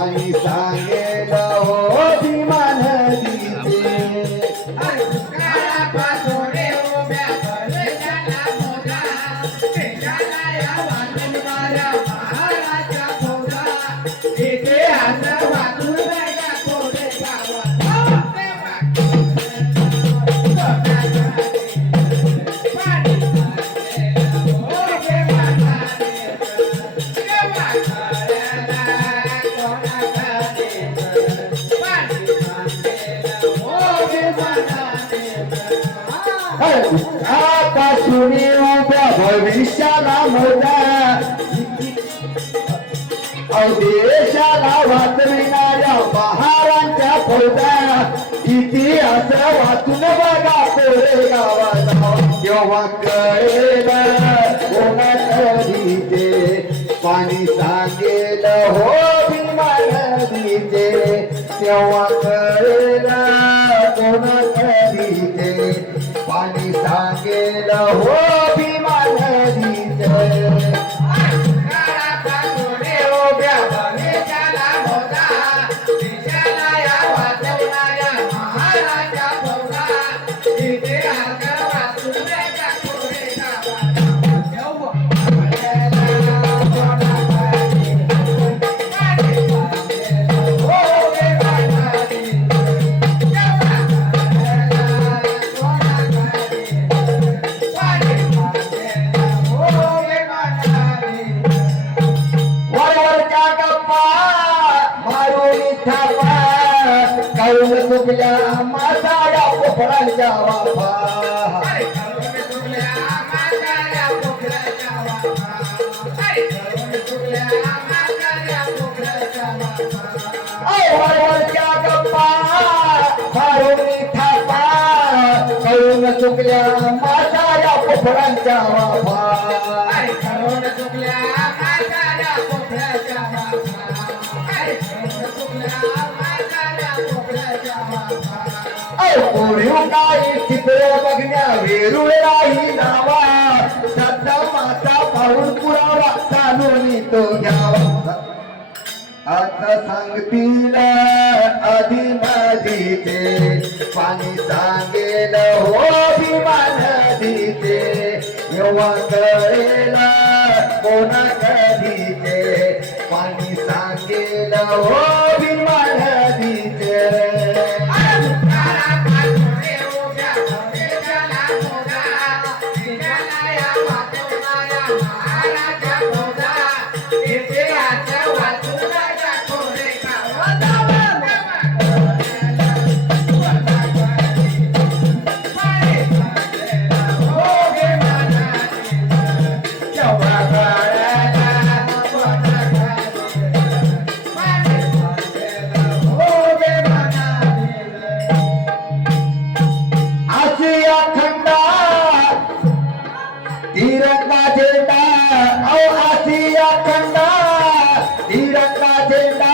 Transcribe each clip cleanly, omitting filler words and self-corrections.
पाणी सांगेल हो भीमा नदीचे आकाशून उभ्या भविष्याला मोजा देशाला वाचविणाऱ्या महारांच्या फौजा इतिहास वाचून बघा कोरे गावाला केव्हा कळेल कोणा नदीचे पाणी सांगेल हो भीमा नदीचे तेव्हा कळेल कोणा नदीचे पाणी सांगेल हो भीमा नदीचे करून चुकल्या माझ्या पोपडांच्या वाफा वरवरच्या गप्पा मारून थापा करून चुकल्या माझ्या पोपडांच्या वाफा कोणीव काही चित्र बघण्या वेरूळ राही नावा सध्या माता पाहून पुरावा कानूनी तो घ्यावा आता सांगतील आधी नदीचे पाणी सांगेल हो भीमा नदीचे येव्हा कळेल कोणा नदीचे पाणी सांगेल हो भीमा नदीचे तिरंगा झेंडा आशिया खंडा तिरंगा झेंडा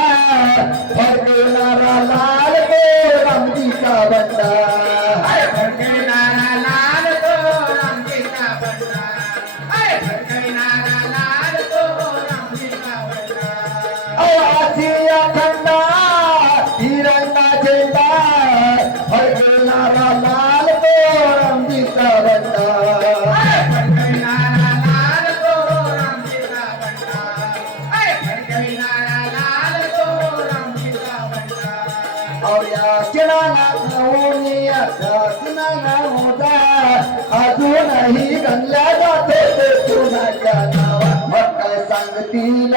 फडकवणारा लाल तो रामजीचा बंडा फडकवणारा लाल तो रामजीचा बंडा फडकवणारा लाल तो रामजीचा बंडा आशिया खंडा तिरंगा झेंडा फडकवणारा लाल तो रामजीचा बंडा अजूनही गणल्या जातो ते कुणाच्या नावा मग काय सांगतील